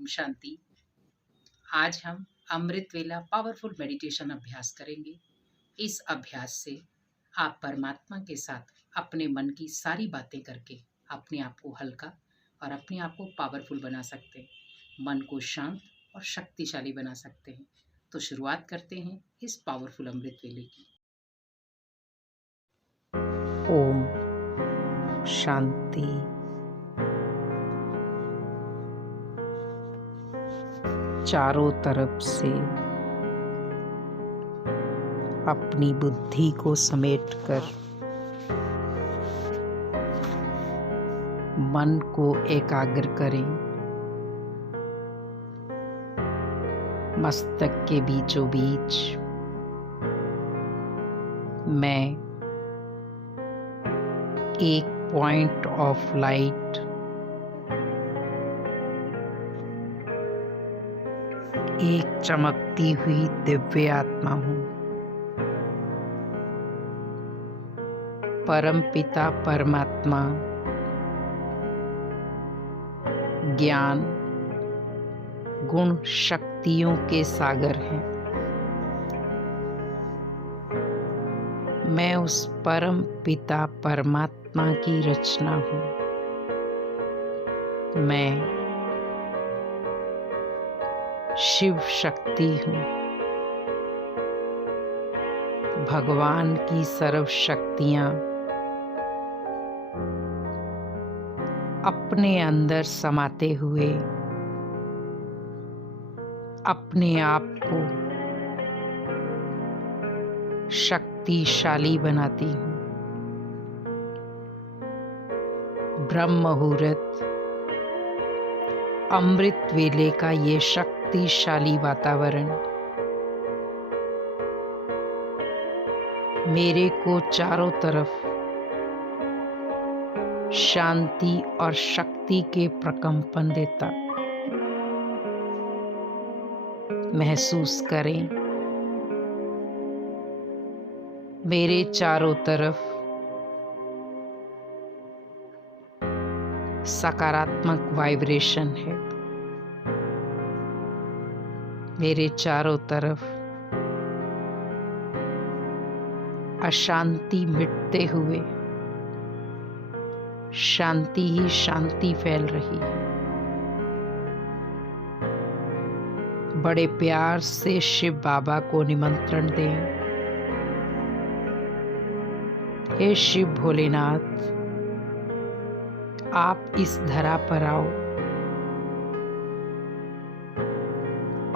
ओम शांति। आज हम अमृत वेला पावरफुल मेडिटेशन अभ्यास करेंगे। इस अभ्यास से आप परमात्मा के साथ अपने मन की सारी बातें करके अपने आप को हल्का और अपने आप को पावरफुल बना सकते हैं। मन को शांत और शक्तिशाली बना सकते हैं। तो शुरुआत करते हैं इस पावरफुल अमृत वेले की। ओम शांति। चारों तरफ से अपनी बुद्धि को समेटकर मन को एकाग्र करें। मस्तक के बीचों बीच मैं एक पॉइंट ऑफ लाइट, एक चमकती हुई दिव्य आत्मा हूँ। परमपिता परमात्मा ज्ञान गुण शक्तियों के सागर हैं। मैं उस परम पिता परमात्मा की रचना हूँ। मैं शिव शक्ति हूँ। भगवान की सर्व शक्तियाँ अपने अंदर समाते हुए अपने आप को शक्तिशाली बनाती हूँ। ब्रह्म मुहूर्त अमृत वेले का ये शक्तिशाली वातावरण मेरे को चारों तरफ शांति और शक्ति के प्रकंपन देता। महसूस करें, मेरे चारों तरफ सकारात्मक वाइब्रेशन है। मेरे चारों तरफ अशांति मिटते हुए शांति ही शांति फैल रही है। बड़े प्यार से शिव बाबा को निमंत्रण दें। हे शिव भोलेनाथ, आप इस धरा पर आओ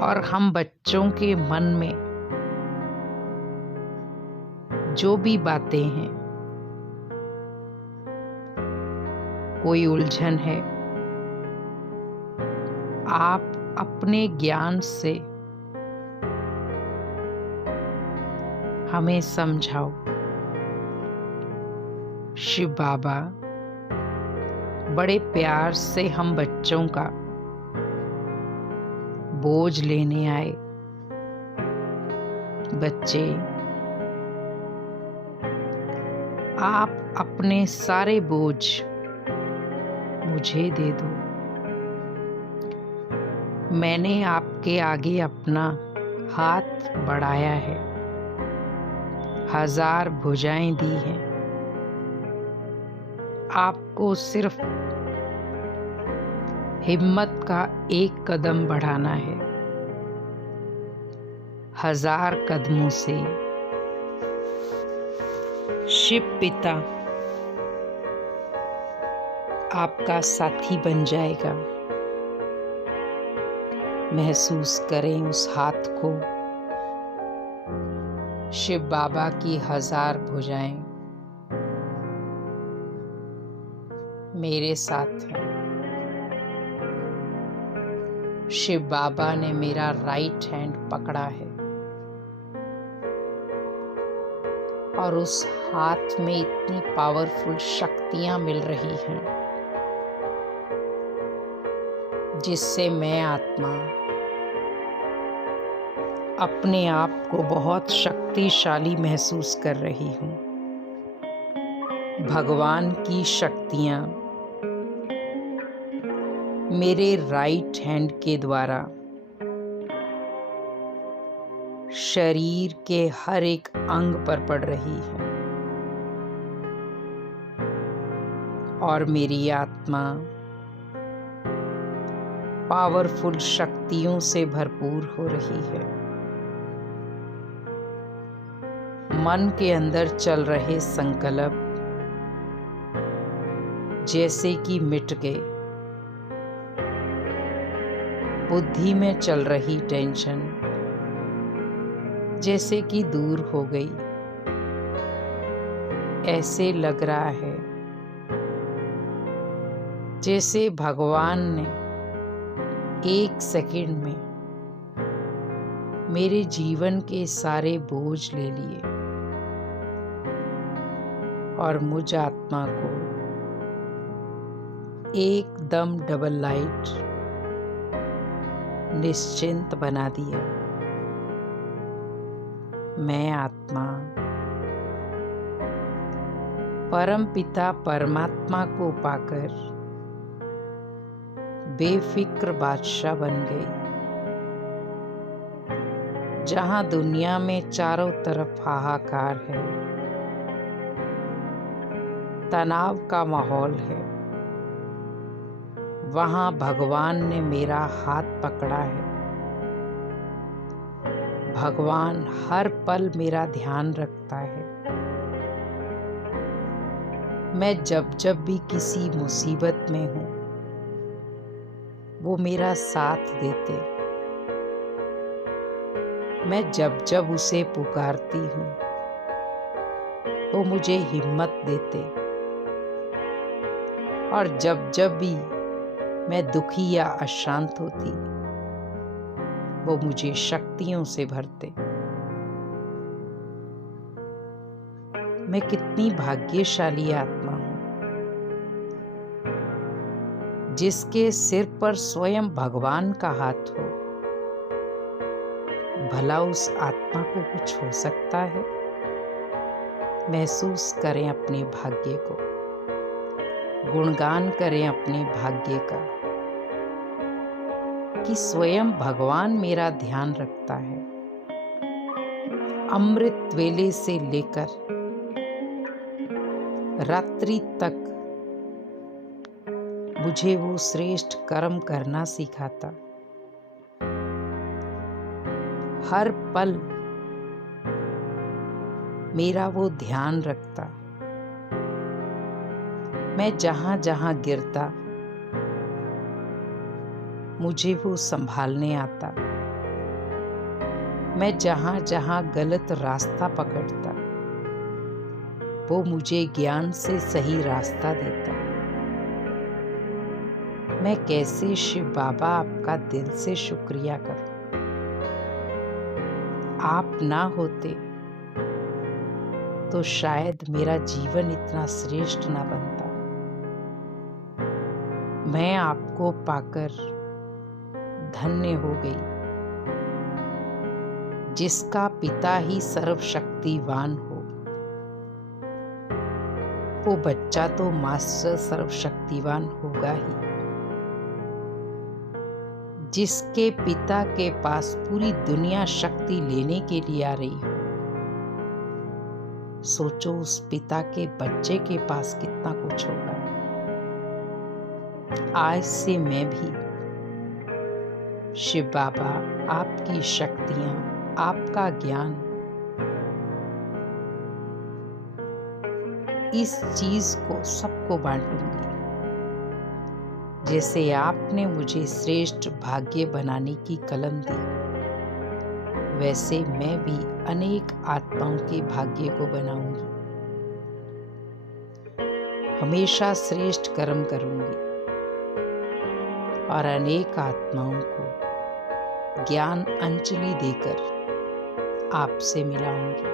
और हम बच्चों के मन में जो भी बातें हैं, कोई उलझन है, आप अपने ज्ञान से हमें समझाओ। शिव बाबा बड़े प्यार से हम बच्चों का बोझ लेने आए। बच्चे, आप अपने सारे बोझ मुझे दे दो। मैंने आपके आगे अपना हाथ बढ़ाया है, 1000 भुजाएं दी हैं। आपको सिर्फ हिम्मत का एक कदम बढ़ाना है। 1000 कदमों से शिव पिता आपका साथी बन जाएगा। महसूस करें उस हाथ को। शिव बाबा की 1000 भुजाएं मेरे साथ हैं। शिव बाबा ने मेरा राइट हैंड पकड़ा है और उस हाथ में इतनी पावरफुल शक्तियां मिल रही हैं जिससे मैं आत्मा अपने आप को बहुत शक्तिशाली महसूस कर रही हूँ। भगवान की शक्तियाँ मेरे राइट हैंड के द्वारा शरीर के हर एक अंग पर पड़ रही है और मेरी आत्मा पावरफुल शक्तियों से भरपूर हो रही है। मन के अंदर चल रहे संकल्प जैसे कि मिट गए, बुद्धि में चल रही टेंशन जैसे कि दूर हो गई। ऐसे लग रहा है जैसे भगवान ने 1 सेकंड में मेरे जीवन के सारे बोझ ले लिए और मुझ आत्मा को एकदम डबल लाइट निश्चिंत बना दिया। मैं आत्मा परम पिता परमात्मा को पाकर बेफिक्र बादशाह बन गई। जहां दुनिया में चारों तरफ हाहाकार है, तनाव का माहौल है, वहां भगवान ने मेरा हाथ पकड़ा है। भगवान हर पल मेरा ध्यान रखता है। मैं जब जब भी किसी मुसीबत में हूं, वो मेरा साथ देते। मैं जब जब उसे पुकारती हूँ, वो मुझे हिम्मत देते। और जब जब भी मैं दुखी या अशांत होती, वो मुझे शक्तियों से भरते। मैं कितनी भाग्यशाली आत्मा हूँ जिसके सिर पर स्वयं भगवान का हाथ हो। भला उस आत्मा को कुछ हो सकता है? महसूस करें अपने भाग्य को, गुणगान करें अपने भाग्य का कि स्वयं भगवान मेरा ध्यान रखता है। अमृत वेले से लेकर रात्रि तक मुझे वो श्रेष्ठ कर्म करना सिखाता। हर पल मेरा वो ध्यान रखता। मैं जहां जहां गिरता, मुझे वो संभालने आता। मैं जहां जहां गलत रास्ता पकड़ता, वो मुझे ज्ञान से सही रास्ता देता। मैं कैसे शिव बाबा आपका दिल से शुक्रिया करूं। आप ना होते तो शायद मेरा जीवन इतना श्रेष्ठ ना बनता। मैं आपको पाकर धन्य हो गई। जिसका पिता ही सर्वशक्तिवान हो, वो बच्चा तो मास्टर सर्वशक्तिवान होगा ही। जिसके पिता के पास पूरी दुनिया शक्ति लेने के लिए आ रही हो, सोचो उस पिता के बच्चे के पास कितना कुछ होगा। आज से मैं भी शिव बाबा आपकी शक्तियां, आपका ज्ञान, इस चीज को सबको बांटूंगी। जैसे आपने मुझे श्रेष्ठ भाग्य बनाने की कलम दी, वैसे मैं भी अनेक आत्माओं के भाग्य को बनाऊंगी। हमेशा श्रेष्ठ कर्म करूंगी और अनेक आत्माओं को ज्ञान अंजलि देकर आपसे मिलाऊंगी।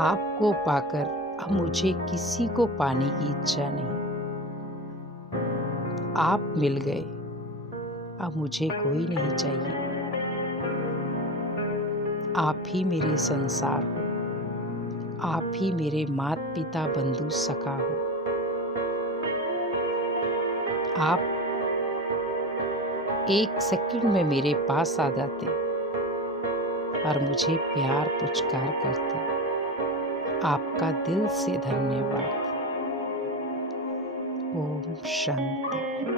आपको पाकर अब मुझे किसी को पाने की इच्छा नहीं। आप मिल गए, अब मुझे कोई नहीं चाहिए। आप ही मेरे संसार हो, आप ही मेरे माता पिता बंधु सखा हो। आप 1 सेकंड में मेरे पास आ जाते और मुझे प्यार पुचकार करते। आपका दिल से धन्यवाद। ओम शांति।